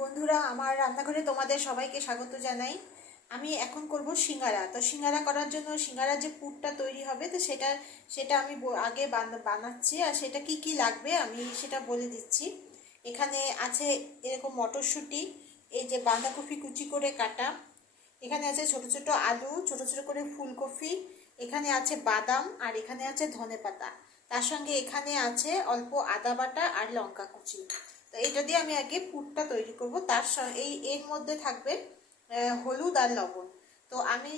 বন্ধুরা, আমার রান্নাঘরে তোমাদের সবাইকে স্বাগত জানাই। আমি এখন করব সিঙ্গারা। তো সিঙ্গারা করার জন্য সিঙ্গারার যে পুরটা তৈরি হবে, তো সেটা আমি আগে বানাচ্ছি। আর সেটা কি কি লাগবে আমি সেটা বলে দিচ্ছি। এখানে আছে এরকম মটরশুঁটি, এই যে বাঁধাকপি কুচি করে কাটা, এখানে আছে ছোট ছোট আলু, ছোট ছোট করে ফুলকপি, এখানে আছে বাদাম, আর এখানে আছে ধনেপাতা। তার সঙ্গে এখানে আছে অল্প আদা বাটা আর লঙ্কা কুচি। তো এটা দিয়ে আমি আগে পুরটা তৈরি করব। তার এর মধ্যে থাকবে হলুদ আর লবণ। তো আমি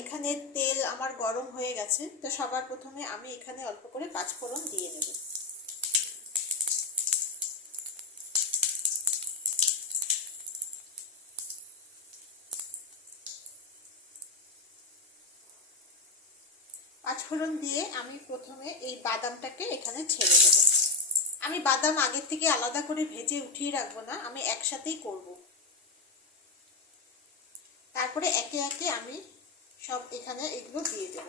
এখানে তেল আমার গরম হয়ে গেছে। তো সবার প্রথমে আমি এখানে অল্প করে পাঁচফোড়ন দিয়ে নেব। পাঁচফোড়ন দিয়ে আমি প্রথমে এই বাদামটাকে এখানে ছেড়ে দেবো। আমি বাদাম আগের থেকে আলাদা করে ভেজে উঠিয়ে রাখবো না, আমি একসাথেই করব। তারপরে একে একে আমি সব এখানে এগুলো দিয়ে দেব।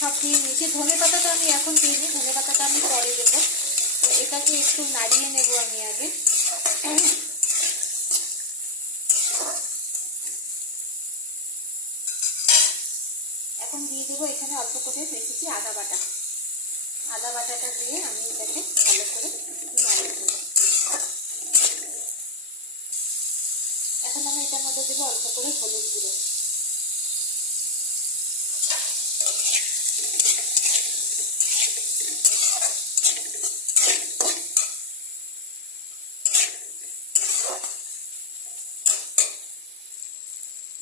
সব দিয়ে নিয়েছি। ধনে পাতাটা আমি এখন দিইনি, ধনে পাতাটা আমি পরে দেবো। তো এটাকে একটু নাড়িয়ে নেব আমি আগে। এখন দিয়ে দেবো এখানে অল্প করে রেখেছি আদা বাটা। আদা বাটাটা দিয়ে আমি এটাকে ভালো করে নাড়িয়ে দেবো। এখন আমি এটার মধ্যে দেবো অল্প করে হলুদ গুঁড়ো।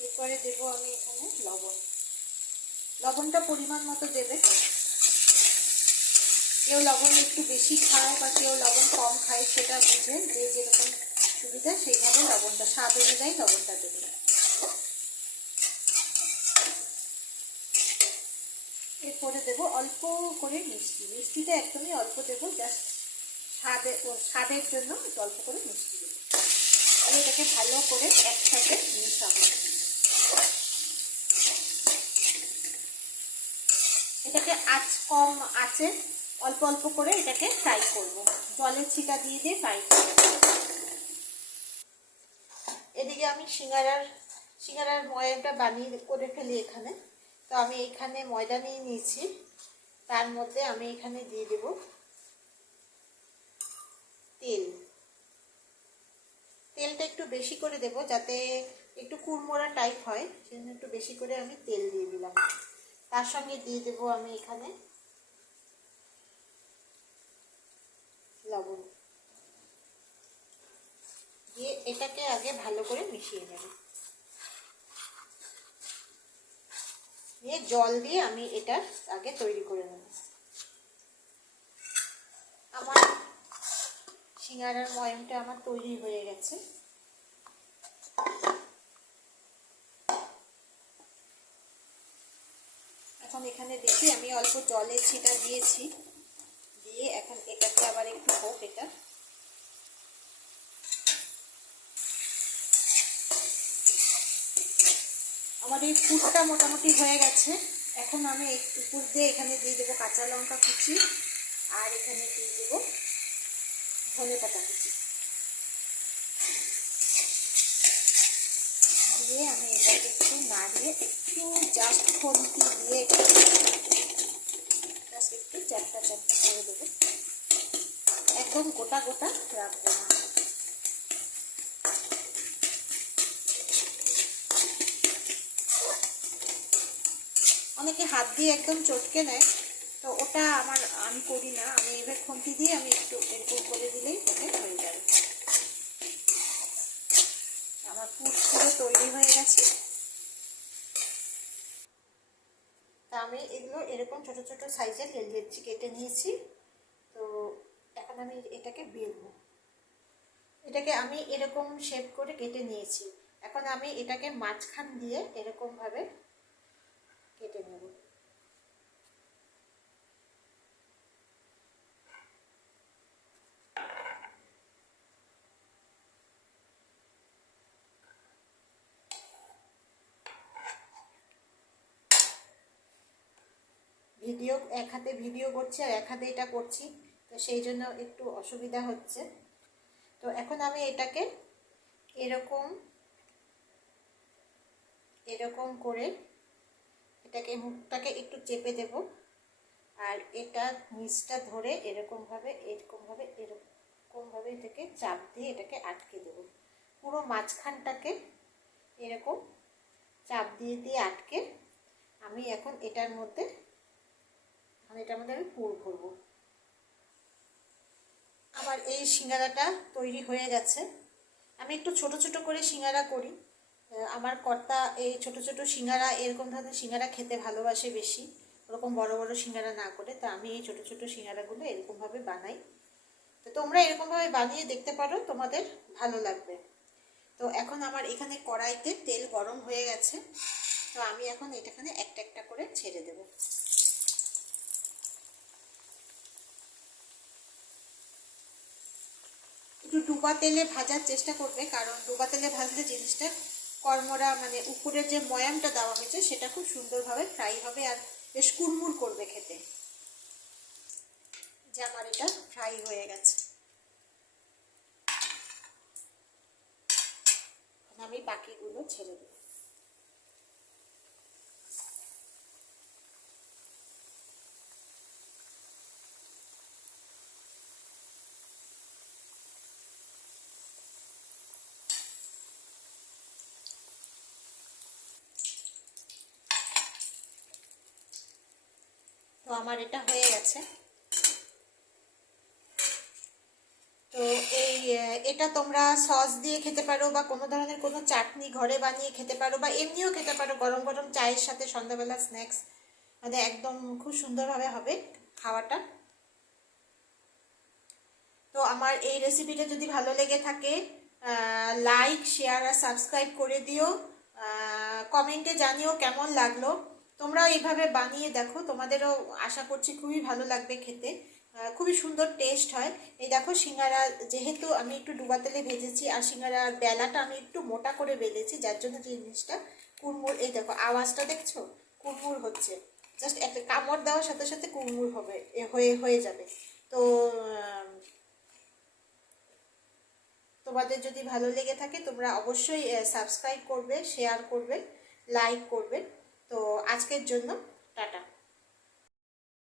এরপরে দেবো আমি এখানে লবণ। লবণটা পরিমাণ মতো দেবে। কেউ লবণ একটু বেশি খায় বা কেউ লবণ কম খায়, সেটা বুঝে যে যেরকম সুবিধা সেইভাবে লবণটা, স্বাদ অনুযায়ী লবণটা দেবে। এরপরে দেবো অল্প করে মিষ্টি। মিষ্টিটা একদমই অল্প দেবো, জাস্ট স্বাদের জন্য অল্প করে মিষ্টি দেবো। আমি এটাকে ভালো করে একসাথে মিশাবো। এটাকে আঁচ কম আছে, অল্প অল্প করে এটাকে ফ্রাই করব। জলের ছিটা দিয়ে দিয়ে ফ্রাই করব। এদিকে আমি সিঙ্গারার ময়দাটা বানিয়ে করে ফেলি এখানে। তো আমি এখানে ময়দা নিয়ে নিয়েছি। তার মধ্যে আমি এখানে দিয়ে দেব তেল। তেলটা একটু বেশি করে দেব যাতে একটু কুড়মোড়া টাইপ হয়, সেজন্য একটু বেশি করে আমি তেল দিয়ে দিলাম। তার সঙ্গে দিয়ে দেব আমি এখানে লবণ দিয়ে এটাকে আগে ভালো করে মিশিয়ে নেব। দিয়ে জল দিয়ে আমি এটা আগে তৈরি করে নেব। আমার সিঙ্গারার ময়মটা আমার তৈরি হয়ে গেছে। এখন এখানে দেখি আমি অল্প জলের ছিটা দিয়েছি, দিয়ে এখন এটাকে আবার একটু হোক। এটা আমার এই পুরটা মোটামুটি হয়ে গেছে। এখন আমি উপর দিয়ে এখানে দিয়ে দেবো কাঁচা লঙ্কা কুচি, আর এখানে দিয়ে দেবো ধনেপাতা কুচি। দিয়ে আমি এটাকে একটু নাড়িয়ে একটু জাস্ট খুন্তি দিয়ে জাস্ট একটু চ্যাপটা চ্যাপটা করে দেবো। একদম গোটা গোটা রাখবো না। অনেকে হাত দিয়ে একদম চটকে নেয়, তো ওটা আমি করি না। আমি এবার খুন্তি দিয়ে আমি একটু এরকম করে দিলেই ওটা হয়ে যাবে। আমার পুর পুরো তৈরি হয়ে গেছে। তা আমি এগুলো এরকম ছোট ছোট সাইজের লেচি কেটে নিয়েছি। তো এখন আমি এটাকে বেলবো। এটাকে আমি এরকম শেপ করে কেটে নিয়েছি। এখন আমি এটাকে মাঝখান দিয়ে এরকম ভাবে কেটে নেব। এক হাতে ভিডিও করছি আর এক হাতে এটা করছি, তো সেই জন্য একটু অসুবিধা হচ্ছে। তো এখন আমি এটাকে এরকম এরকম করে এটাকে মুখটাকে একটু চেপে দেব, আর এটা নিচটা ধরে এরকমভাবে এটাকে চাপ দিয়ে এটাকে আটকে দেব। পুরো মাঝখানটাকে এরকম চাপ দিয়ে দিয়ে আটকে আমি এখন এটার মধ্যে আমি পুর ভরবো। আমার এই সিঙ্গারাটা তৈরি হয়ে গেছে। আমি একটু ছোট ছোট করে সিঙ্গারা করি। আমার কর্তা এই ছোট ছোট সিঙ্গারা, এরকম ধরনের সিঙ্গারা খেতে ভালোবাসে বেশি, ওরকম বড় বড় সিঙ্গারা না করে। তা আমি এই ছোট ছোট সিঙ্গারাগুলো এরকমভাবে বানাই। তো তোমরা এরকমভাবে বানিয়ে দেখতে পারো, তোমাদের ভালো লাগবে। তো এখন আমার এখানে কড়াইতে তেল গরম হয়ে গেছে, তো আমি এখন এটাখানে একটা একটা করে ছেড়ে দেব। একটু ডুবা তেলে ভাজার চেষ্টা করবে, কারণ ডুবা তেলে ভাজলে জিনিসটা কড়মড়া, মানে উপরের যে ময়ামটা দেওয়া হয়েছে সেটা খুব সুন্দরভাবে ফ্রাই হবে আর বেশ কুড়মুড় করবে খেতে। যে আমার এটা ফ্রাই হয়ে গেছে, আমি বাকিগুলো ছেড়ে দেব। তো আমার এটা হয়ে গেছে। তো এটা তোমরা সস দিয়ে খেতে পারো, বা কোনো ধরনের কোনো চাটনি ঘরে বানিয়ে খেতে পারো, বা এমনিও খেতে পারো গরম গরম চায়ের সাথে, সন্ধ্যাবেলা স্ন্যাক্স, মানে একদম খুব সুন্দরভাবে হবে খাওয়াটা। তো আমার এই রেসিপিটা যদি ভালো লেগে থাকে, লাইক, শেয়ার আর সাবস্ক্রাইব করে দিও। কমেন্টে জানিও কেমন লাগলো। তোমরাও এইভাবে বানিয়ে দেখো, তোমাদেরও আশা করছি খুবই ভালো লাগবে খেতে। খুবই সুন্দর টেস্ট হয়। এই দেখো সিঙ্গারা, যেহেতু আমি একটু ডুবা তেলে ভেজেছি আর সিঙ্গারার বেলাটা আমি একটু মোটা করে বেলেছি, যার জন্য জিনিসটা কুড়মুড়, এই দেখো আওয়াজটা দেখছো, কুড়মুড় হচ্ছে। জাস্ট একটা কামড় দেওয়ার সাথে সাথে কুড়মুড় হবে, হয়ে যাবে। তো তোমাদের যদি ভালো লেগে থাকে তোমরা অবশ্যই সাবস্ক্রাইব করবে, শেয়ার করবে, লাইক করবে। তো আজকের জন্য টাটা।